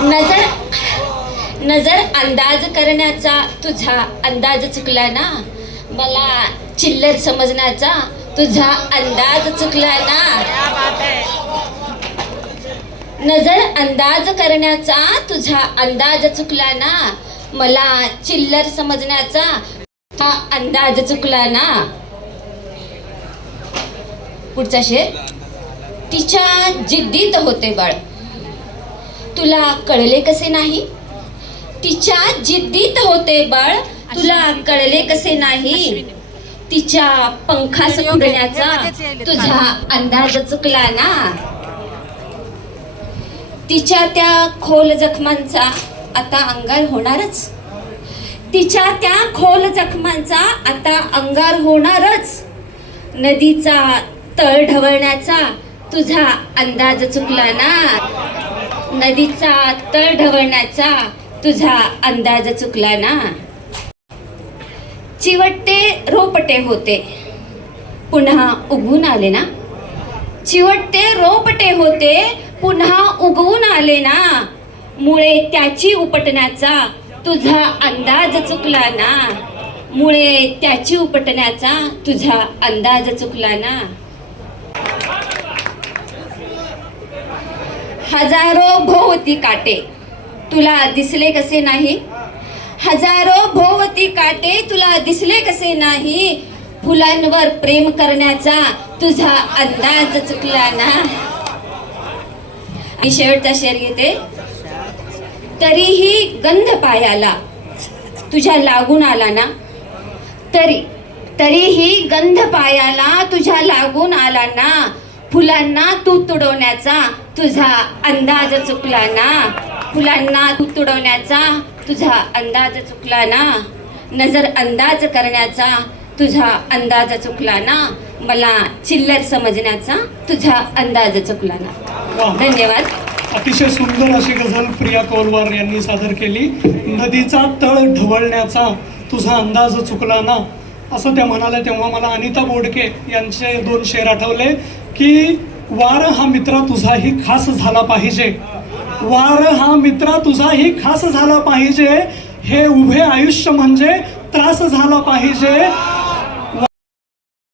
नजर नजर अंदाज करण्याचा तुझा अंदाज चुकला ना, मला चिल्लर समजण्याचा तुझा अंदाज चुकला ना. नजर अंदाज करण्याचा तुझा अंदाज चुकला ना, मला चिल्लर समजण्याचा हा अंदाज चुकला ना. पुढचा शेर. तिच्या जिद्दीत होते बळ, तुला कळले कसे नाही. तिच्या जिद्दीत होते बळ, तुला कळले कसे नाही. तिच्या पंखास उडण्याचा तुझा अंदाज चुकला ना. तिच्या त्या खोल जखमांचा आता अंगार होणारच. तिच्या त्या खोल जखमांचा आता अंगार होणारच. नदीचा तळ ढवळण्याचा तुझा अंदाज चुकला ना. नदीचा तळ ढवळण्याचा तुझा अंदाज चुकला ना. चिवटते रोपटे होते पुन्हा उगवून आले ना. चिवटते रोपटे होते पुन्हा उगवून आले ना. मुळे त्याची उपटण्याचा तुझा अंदाज चुकला ना. मुळे त्याची उपटण्याचा तुझा अंदाज चुकला ना. हजारो भोवती काटे तुला दिसले कसे नाही. हजारो भोवती काटे तुला दिसले कसे नाही. फुलांवर प्रेम करण्याचा तुझा अंदाज चुकला ना. आणि शेवटचा शेर घेते. तरीही गंध पायाला तुझ्या लागून आला ना. तरीही गंध पायाला तुझ्या लागून आला ना. फुलांना तू तुडवण्याचा तुझा अंदाज चुकला ना. फुलांना तू तुडवण्याचा तुझा अंदाज चुकला ना. नजर अंदाज करण्याचा तुझा अंदाज चुकला ना. मला चिल्लर समजण्याचा तुझा अंदाज चुकला ना. धन्यवाद. अतिशय सुंदर अशी गझल प्रिया कौलवार यांनी सादर केली. नदीचा तळ ढवळण्याचा तुझा अंदाज चुकला ना, असं त्या म्हणाल्या. तेव्हा मला अनिता बोडके यांचे 2 शेर आठवले की वार हा मित्रा तुझाही खास झाला पाहिजे. वार हा मित्रा तुझाही खास झाला पाहिजे. हे उभे आयुष्य म्हणजे त्रास झाला पाहिजे.